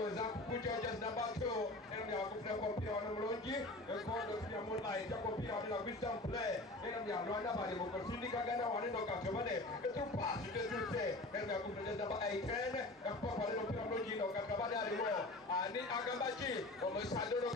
Uweza kukuja just number 2 ena ya kufuna kompia wana mlonji ekondo pia moonlight ya kompia wana wisdom play ena ya Rwanda bali mko sindika gana wana ndo katomane etu pass tutute ena ya kufuna just number 8 10 ya papa wana pia mlonji ndo katabada alimo ani agambaji omo sadoro